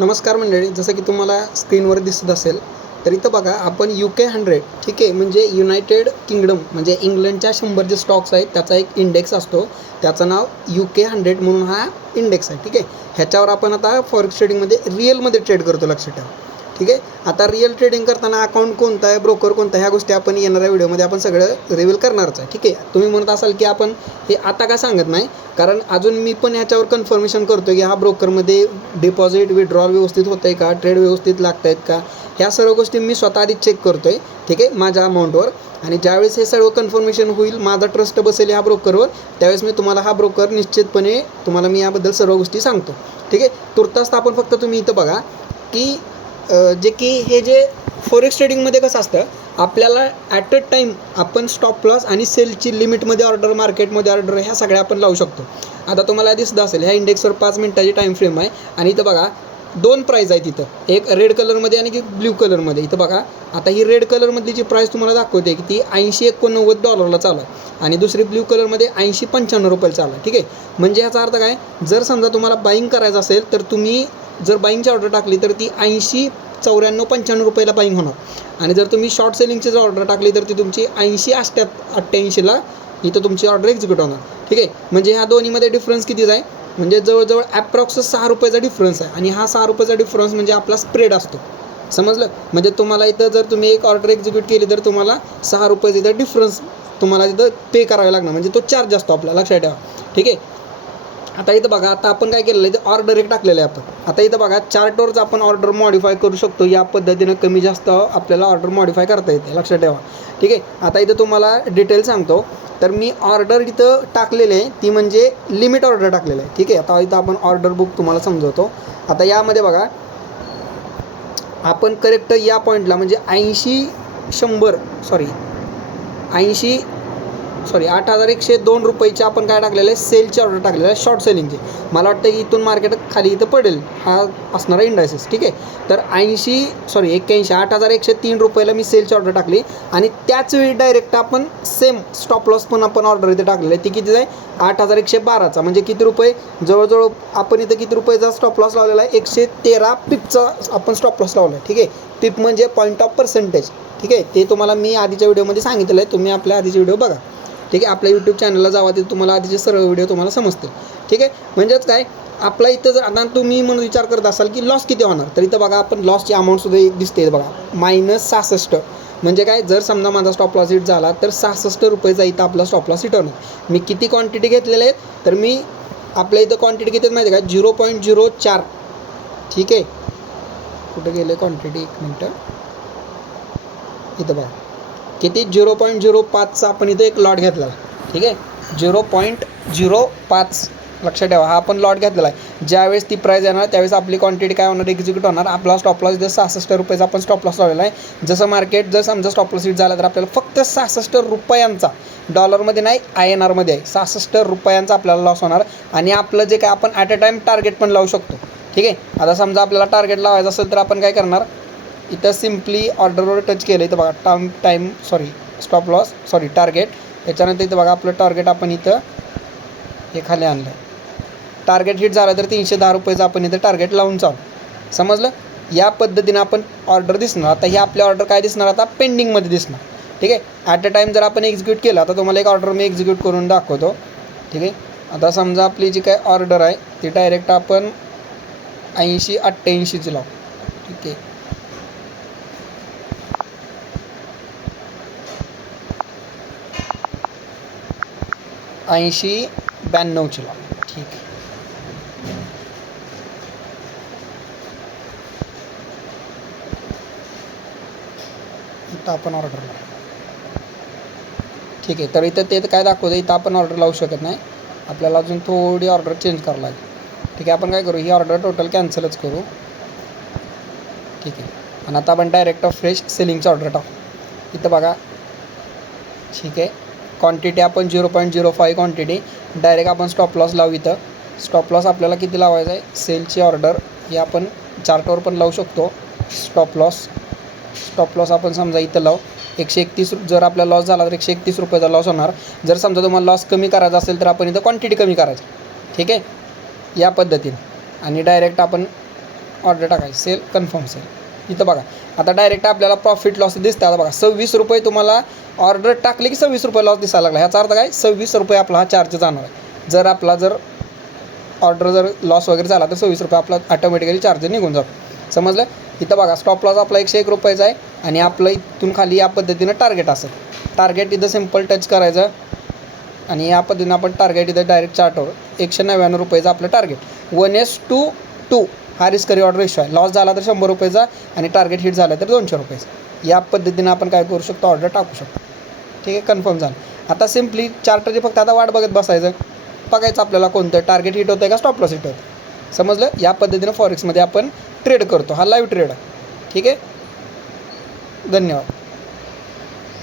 नमस्कार मंडळी, जसं की तुम्हाला स्क्रीनवर दिसत असेल तर इथं बघा आपण UK 100 ठीक आहे, म्हणजे युनायटेड किंगडम म्हणजे इंग्लंडच्या 100 जे स्टॉक्स आहेत त्याचा एक इंडेक्स असतो. त्याचं नाव UK 100 म्हणून हा इंडेक्स आहे. ठीक आहे, ह्याच्यावर आपण आता फॉरेक्स ट्रेडिंगमध्ये रिअलमध्ये ट्रेड करतो, लक्षात ठेवा. ठीक आहे, आता रिअल ट्रेडिंग करताना अकाउंट कोणता आहे, ब्रोकर कोणता आहे, ह्या गोष्टी आपण येणाऱ्या व्हिडिओमध्ये आपण सगळं रिव्हील करणारच आहे. ठीक आहे, तुम्ही म्हणत असाल की आपण हे आता का सांगत नाही, कारण अजून मी पण ह्याच्यावर कन्फर्मेशन करतो की हा ब्रोकरमध्ये डिपॉझिट विड्रॉल व्यवस्थित होतं आहे का, ट्रेड व्यवस्थित लागत आहेत का, ह्या सर्व गोष्टी मी स्वतः आधी चेक करतो आहे. ठीक आहे, माझ्या अमाऊंटवर. आणि ज्यावेळेस हे सर्व कन्फर्मेशन होईल, माझा ट्रस्ट बसेल ह्या ब्रोकरवर, त्यावेळेस मी तुम्हाला हा ब्रोकर निश्चितपणे तुम्हाला मी याबद्दल सर्व गोष्टी सांगतो. ठीक आहे, तुर्तास आपण फक्त तुम्ही इथं बघा की जे की हे जे फॉरेक्स ट्रेडिंगमध्ये कसं असतं, आपल्याला ॲट अ टाईम आपण स्टॉप लॉस आणि सेलची लिमिटमध्ये ऑर्डर, मार्केटमध्ये ऑर्डर, ह्या सगळ्या आपण लावू शकतो. आता तुम्हाला दिसत असेल ह्या इंडेक्सवर 5 मिनिटाची टाईम फ्रेम आहे आणि इथं बघा 2 प्राईज आहेत इथं, एक रेड कलरमध्ये आणि एक ब्ल्यू कलरमध्ये. इथं बघा आता ही रेड कलरमधली जी प्राईस तुम्हाला दाखवते की ती $80-89 चालू आहे आणि दुसरी ब्ल्यू कलरमध्ये $80-95 चालू आहे. ठीक आहे, म्हणजे ह्याचा अर्थ काय, जर समजा तुम्हाला बाईंग करायचं असेल तर तुम्ही जर बाईंगची ऑर्डर टाकली तर ती $80-94-95 बाईंग होणार आणि जर तुम्ही शॉर्ट सेलिंगची जर ऑर्डर टाकली तर ती तुमची 80-88 इथं तुमची ऑर्डर एक्झिक्यूट होणार. ठीक आहे, म्हणजे ह्या दोन्हीमध्ये डिफरन्स किती आहे, म्हणजे जवळजवळ ॲप्रॉक्स ₹6 डिफरन्स आहे आणि हा ₹6 डिफरन्स म्हणजे आपला स्प्रेड असतो. समजलं, म्हणजे तुम्हाला इथं जर तुम्ही एक ऑर्डर एक्झिक्यूट केली तर तुम्हाला ₹6 इथं डिफरन्स तुम्हाला इथं पे करावा लागणार, म्हणजे तो चार्ज असतो आपला, लक्षात ठेवा. ठीक आहे, आता इथं बघा, आता आपण काय केलेलं आहे, इथं ऑर्डर एक टाकलेलं आहे आपण. आता इथं बघा चार्टवरच आपण ऑर्डर मॉडिफाय करू शकतो, या पद्धतीनं कमी जास्त आपल्याला ऑर्डर मॉडिफाय करता येते, लक्षात ठेवा. ठीक आहे, आता इथं तुम्हाला डिटेल सांगतो. तर मी ऑर्डर इथं टाकलेले आहे ती म्हणजे लिमिट ऑर्डर टाकलेलं आहे. ठीक आहे, आता इथं आपण ऑर्डर बुक तुम्हाला समजवतो. आता यामध्ये बघा आपण करेक्ट या पॉईंटला म्हणजे 8,102 रुपयाची आपण काय टाकलेलं आहे, सेलची ऑर्डर टाकलेलं आहे, शॉर्ट सेलिंगची. मला वाटतं की इथून मार्केट खाली इथं पडेल हा असणारा इंडायसेस. ठीक आहे, तर 8,103 रुपयाला मी सेलची ऑर्डर टाकली आणि त्याच वेळी डायरेक्ट आपण सेम स्टॉप लॉस पण आपण ऑर्डर इथे टाकलेलं आहे. ती किती आहे, 8,112चा, म्हणजे किती रुपये, जवळजवळ आपण इथं किती रुपयाचा स्टॉप लॉस लावलेला आहे, 113 पिपचा आपण स्टॉप लॉस लावला आहे. ठीक आहे, पिप म्हणजे पॉईंट ऑफ पर्सेंटेज. ठीक आहे, ते तुम्हाला मी आधीच्या व्हिडिओमध्ये सांगितलं आहे, तुम्ही आपल्या आधीचे व्हिडिओ बघा. ठीक आहे, आपल्या यूट्यूब चॅनलला जावा, ते तुम्हाला आधीचे सर्व व्हिडिओ तुम्हाला समजतील. ठीक आहे, म्हणजेच काय, आपला इथं जर आता तुम्ही म्हणून विचार करत असाल की लॉस किती होणार, तर इथं बघा आपण लॉसची अमाऊंटसुद्धा दिसते बघा, -66. म्हणजे काय, जर समजा माझा स्टॉप लॉस हिट झाला तर ₹66 इथं आपला स्टॉप लॉस हिट होणार. मी किती क्वांटिटी घेतलेले आहेत, तर मी आपल्या इथं क्वांटिटी किती आहेत माहिती आहे का, 0.04. ठीक आहे, कुठे गेले क्वांटिटी, एक मिनटं, इथं बघा किती, 0.05चा आपण इथं एक लॉट घेतलेला आहे. ठीक आहे, 0.05, लक्षात ठेवा, हा आपण लॉट घेतलेला आहे. ज्यावेळेस ती प्राईज येणार त्यावेळेस आपली क्वांटिटी काय होणार, एक्झिक्यूट होणार. आपला स्टॉप लॉस इथं ₹66 आपण स्टॉप लॉस लावलेला आहे. जसं मार्केट जर समजा स्टॉप लॉस हिट झाला तर आपल्याला फक्त ₹66, डॉलरमध्ये नाही INRमध्ये आहे, ₹66 आपल्याला लॉस होणार. आणि आपलं जे काय आपण ॲट अ टाईम टार्गेट पण लावू शकतो. ठीक आहे, आता समजा आपल्याला टार्गेट लावायचं असेल तर आपण काय करणार, इथं सिम्पली ऑर्डरवर टच केलं, इथं बघा स्टॉप लॉस टार्गेट. त्याच्यानंतर इथं बघा आपलं टार्गेट आपण इथं हे खाली आणलं आहे. टार्गेट हिट झालं तर ₹310 आपण इथं टार्गेट लावून चालू. समजलं, या पद्धतीनं आपण ऑर्डर दिसणार. आता ही आपली ऑर्डर काय दिसणार, आता पेंडिंगमध्ये दिसणार. ठीक आहे, ॲट अ टाईम जर आपण एक्झिक्यूट केलं, आता तुम्हाला एक ऑर्डर मी एक्झिक्यूट करून दाखवतो. ठीक आहे, आता समजा आपली जी काय ऑर्डर आहे ती डायरेक्ट आपण 80-88ची लावू. ठीक आहे, 80-92ची लावू. ठीक आहे, इथं आपण ऑर्डर लावू. ठीक आहे, तर इथं ते काय दाखवतं, इथं आपण ऑर्डर लावू शकत नाही, आपल्याला अजून थोडी ऑर्डर चेंज करावं लागेल. ठीक आहे, आपण काय करू, ही ऑर्डर टोटल कॅन्सलच करू. ठीक आहे, आणि आता आपण डायरेक्ट फ्रेश सेलिंगची ऑर्डर टाकू. इथं बघा. ठीक आहे, क्वांटिटी आपण 0.05 क्वांटिटी, डायरेक्ट आपण स्टॉप लॉस लावू. इथं स्टॉप लॉस आपल्याला किती लावायचं आहे, सेलची ऑर्डर ही आपण चार्टवर पण लावू शकतो. स्टॉप लॉस आपण समजा इथं लावू 131. जर आपला लॉस झाला तर ₹131 लॉस होणार. जर समजा तुम्हाला लॉस कमी करायचा असेल तर आपण इथं क्वांटिटी कमी करायची. ठीक आहे, या पद्धतीने. आणि डायरेक्ट आपण ऑर्डर टाकायची, सेल कन्फर्म सेल. इथं बघा आता डायरेक्ट आपल्याला प्रॉफिट लॉस दिसतं. आता बघा 26 रुपये तुम्हाला ऑर्डर टाकली की 26 रुपये लॉस दिसायला लागला. ह्याचा अर्थ काय 26 रुपये आपला हा चार्ज जाणार आहे. जर ऑर्डर जर लॉस वगैरे झाला तर 26 रुपये आपला ऑटोमॅटिकली चार्ज निघून जातो. समजलं. इथं बघा स्टॉप लॉस आपला 101 रुपयाचा आहे आणि आपलं इथून खाली या पद्धतीनं टार्गेट असेल. टार्गेट इथं सिम्पल टच करायचं आणि या पद्धतीनं आपण टार्गेट इथं डायरेक्ट चार्टवर 199 रुपयाचं आपलं टार्गेट. 1:2 हा रिस्क रिवॉर्ड रेशो आहे. लॉस झाला तर 100 रुपयाचा आणि टार्गेट हिट झालं तर 200 रुपयाचा. या पद्धतीनं आपण काय करू शकतो, ऑर्डर टाकू शकतो. ठीक आहे, कन्फर्म झालं. आता सिम्पली चार्टरची फक्त आता वाट बघत बसायचं, बघायचं आपल्याला कोणतं टार्गेट हिट होतं आहे का स्टॉप लॉस हिट होतं. समजलं. या पद्धतीनं फॉरेक्समध्ये आपण ट्रेड करतो. हा लाईव्ह ट्रेड आहे. ठीक आहे, धन्यवाद.